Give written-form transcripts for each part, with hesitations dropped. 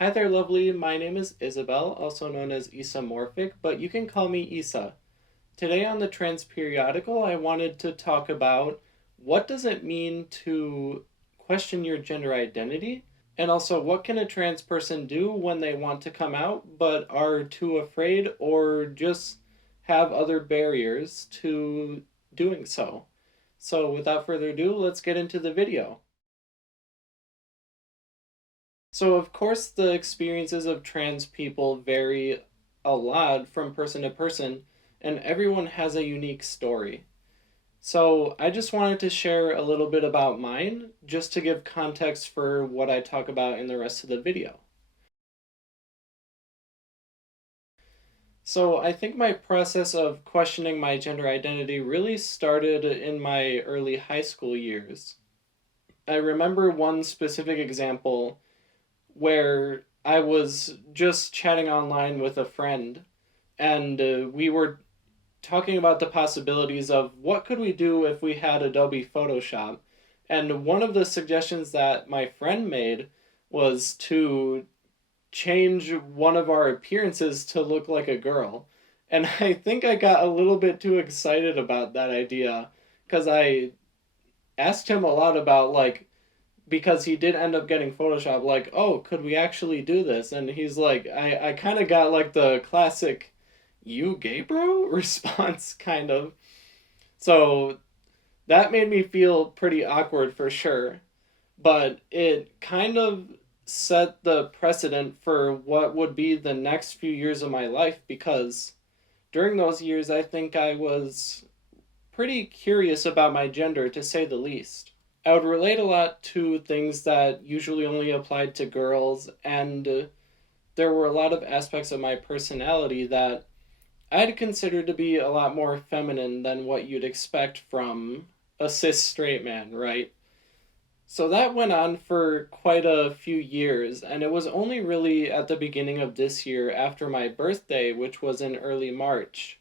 Hi there, lovely. My name is Isabel, also known as Isomorphic, but you can call me Isa. Today on the Trans Periodical, I wanted to talk about what does it mean to question your gender identity, and also what can a trans person do when they want to come out but are too afraid or just have other barriers to doing so. So, without further ado, let's get into the video. So, of course, the experiences of trans people vary a lot from person to person, and everyone has a unique story. So, I just wanted to share a little bit about mine, just to give context for what I talk about in the rest of the video. So, I think my process of questioning my gender identity really started in my early high school years. I remember one specific example where I was just chatting online with a friend, and we were talking about the possibilities of what could we do if we had Adobe Photoshop. And one of the suggestions that my friend made was to change one of our appearances to look like a girl. And I think I got a little bit too excited about that idea because I asked him a lot about because he did end up getting Photoshop, like, oh, could we actually do this? And he's like, I kind of got like the classic, you gay bro response, kind of. So that made me feel pretty awkward for sure. But it kind of set the precedent for what would be the next few years of my life because during those years, I think I was pretty curious about my gender, to say the least. I would relate a lot to things that usually only applied to girls, and there were a lot of aspects of my personality that I'd consider to be a lot more feminine than what you'd expect from a cis straight man, right? So that went on for quite a few years, and it was only really at the beginning of this year, after my birthday, which was in early March,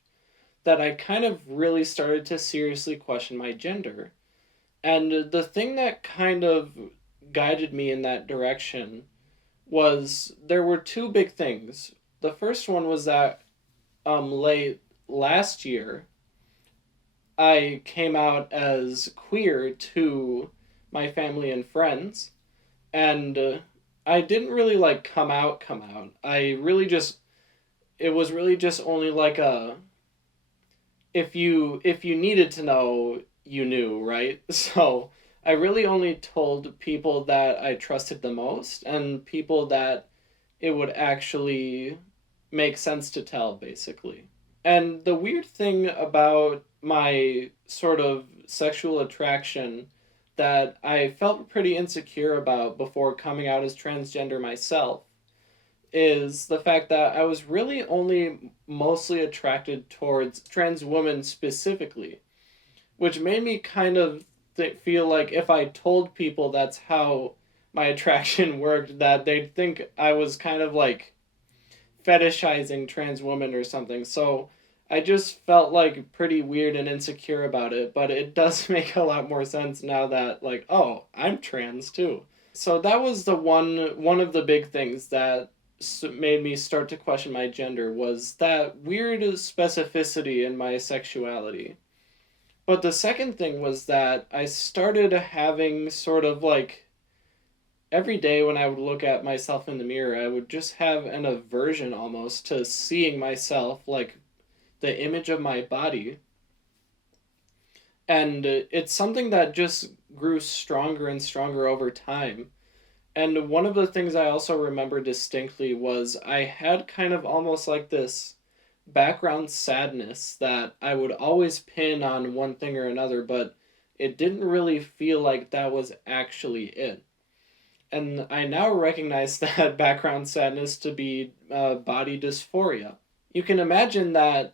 that I kind of really started to seriously question my gender. And the thing that kind of guided me in that direction was there were two big things. The first one was that late last year I came out as queer to my family and friends, and I didn't really like come out. I really just it was really just only like a if you needed to know, you knew, right? So I really only told people that I trusted the most and people that it would actually make sense to tell, basically. And the weird thing about my sort of sexual attraction that I felt pretty insecure about before coming out as transgender myself is the fact that I was really only mostly attracted towards trans women specifically, which made me kind of feel like if I told people that's how my attraction worked, that they'd think I was kind of like fetishizing trans women or something. So I just felt like pretty weird and insecure about it, but it does make a lot more sense now that like, oh, I'm trans too. So that was the one of the big things that made me start to question my gender, was that weird specificity in my sexuality. But the second thing was that I started having sort of like every day when I would look at myself in the mirror, I would just have an aversion almost to seeing myself, like the image of my body. And it's something that just grew stronger and stronger over time. And one of the things I also remember distinctly was I had kind of almost like this background sadness that I would always pin on one thing or another, but it didn't really feel like that was actually it. And I now recognize that background sadness to be body dysphoria. You can imagine that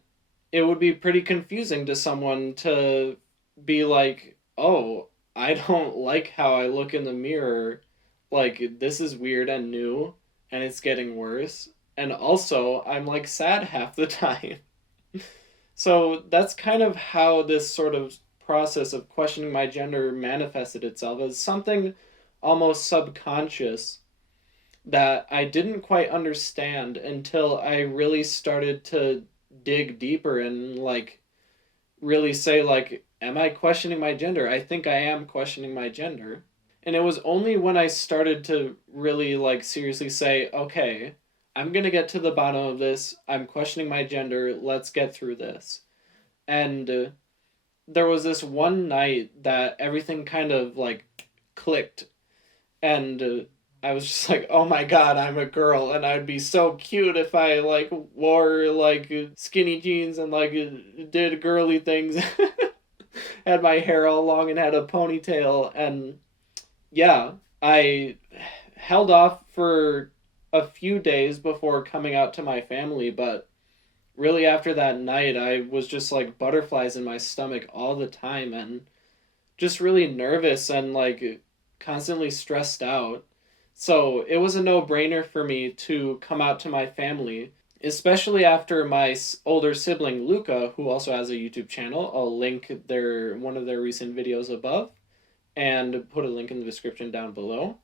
it would be pretty confusing to someone to be like, oh, I don't like how I look in the mirror. Like, this is weird and new, and it's getting worse. And also, I'm like sad half the time. So that's kind of how this sort of process of questioning my gender manifested itself as something almost subconscious that I didn't quite understand until I really started to dig deeper and like really say like, am I questioning my gender? I think I am questioning my gender. And it was only when I started to really like seriously say, okay, I'm going to get to the bottom of this. I'm questioning my gender. Let's get through this. And there was this one night that everything kind of like clicked, and I was just like, oh my god, I'm a girl, and I'd be so cute if I like wore like skinny jeans and like did girly things. Had my hair all long and had a ponytail, and yeah, I held off for a few days before coming out to my family, but really after that night I was just like butterflies in my stomach all the time, and just really nervous and like constantly stressed out. So it was a no-brainer for me to come out to my family, especially after my older sibling Luca, who also has a YouTube channel. I'll link their one of their recent videos above and put a link in the description down below.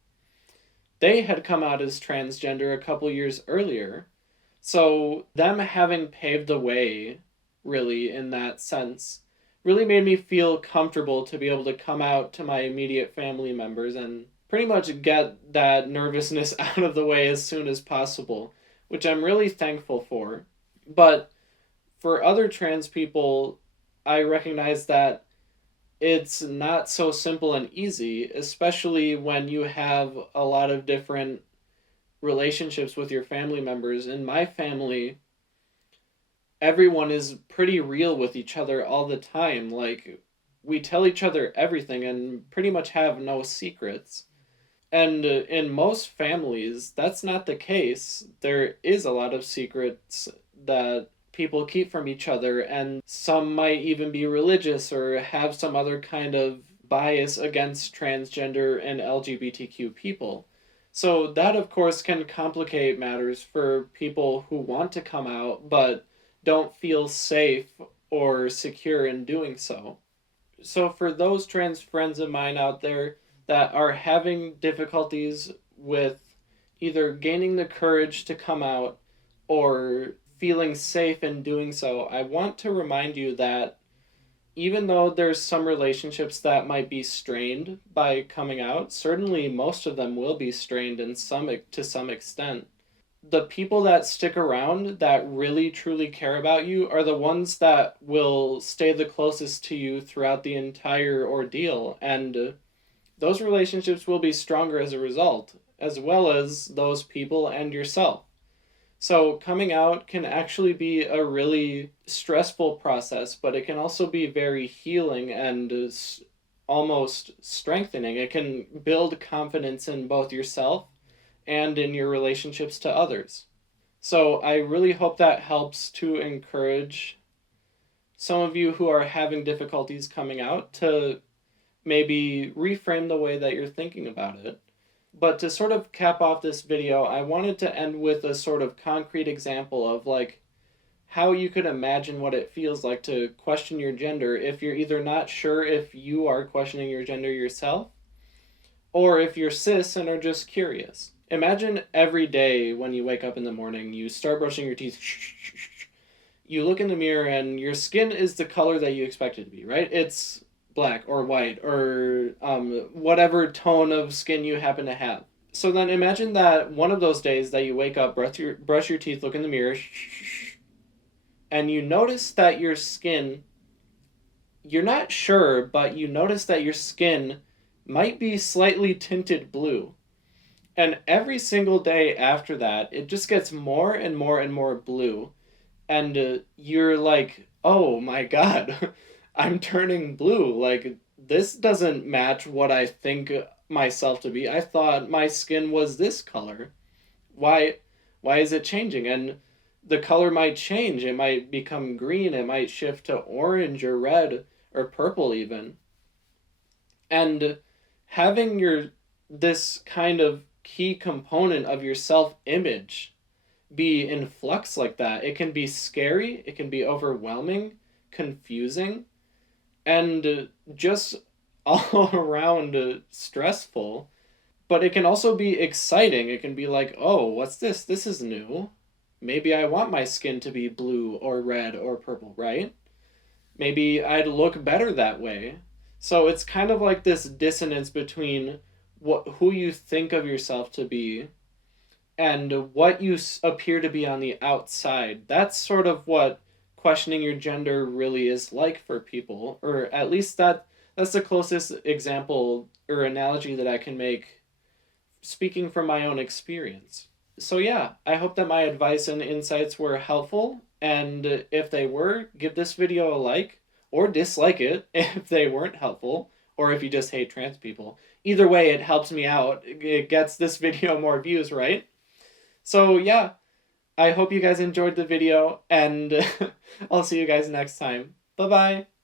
They had come out as transgender a couple years earlier. So them having paved the way, really, in that sense, really made me feel comfortable to be able to come out to my immediate family members and pretty much get that nervousness out of the way as soon as possible, which I'm really thankful for. But for other trans people, I recognize that it's not so simple and easy, especially when you have a lot of different relationships with your family members. In my family, everyone is pretty real with each other all the time. Like, we tell each other everything and pretty much have no secrets. And in most families, that's not the case. There is a lot of secrets that people keep from each other, and some might even be religious or have some other kind of bias against transgender and LGBTQ people. So, that of course can complicate matters for people who want to come out but don't feel safe or secure in doing so. So for those trans friends of mine out there that are having difficulties with either gaining the courage to come out or feeling safe in doing so, I want to remind you that even though there's some relationships that might be strained by coming out, certainly most of them will be strained in some to some extent. The people that stick around that really truly care about you are the ones that will stay the closest to you throughout the entire ordeal, and those relationships will be stronger as a result, as well as those people and yourself. So coming out can actually be a really stressful process, but it can also be very healing and almost strengthening. It can build confidence in both yourself and in your relationships to others. So I really hope that helps to encourage some of you who are having difficulties coming out to maybe reframe the way that you're thinking about it. But to sort of cap off this video, I wanted to end with a sort of concrete example of like how you could imagine what it feels like to question your gender if you're either not sure if you are questioning your gender yourself, or if you're cis and are just curious. Imagine every day when you wake up in the morning, you start brushing your teeth, you look in the mirror and your skin is the color that you expect it to be, right? It's black or white or whatever tone of skin you happen to have. So then imagine that one of those days that you wake up, brush your teeth, look in the mirror, and you notice that your skin, you're not sure, but you notice that your skin might be slightly tinted blue. And every single day after that, it just gets more and more and more blue. And you're like, oh my god, I'm turning blue. Like, this doesn't match what I think myself to be. I thought my skin was this color. Why, why is it changing? And the color might change. It might become green. It might shift to orange or red or purple even. And having this kind of key component of your self-image be in flux like that, it can be scary, it can be overwhelming, confusing, and just all around stressful. But it can also be exciting. It can be like, oh, what's this? This is new. Maybe I want my skin to be blue or red or purple, right? Maybe I'd look better that way. So it's kind of like this dissonance between who you think of yourself to be and what you appear to be on the outside. That's sort of what questioning your gender really is like for people, or at least that's the closest example or analogy that I can make speaking from my own experience. So yeah, I hope that my advice and insights were helpful, and if they were, give this video a like or dislike it if they weren't helpful, or if you just hate trans people. Either way, it helps me out. It gets this video more views, right? So yeah, I hope you guys enjoyed the video, and I'll see you guys next time. Bye bye.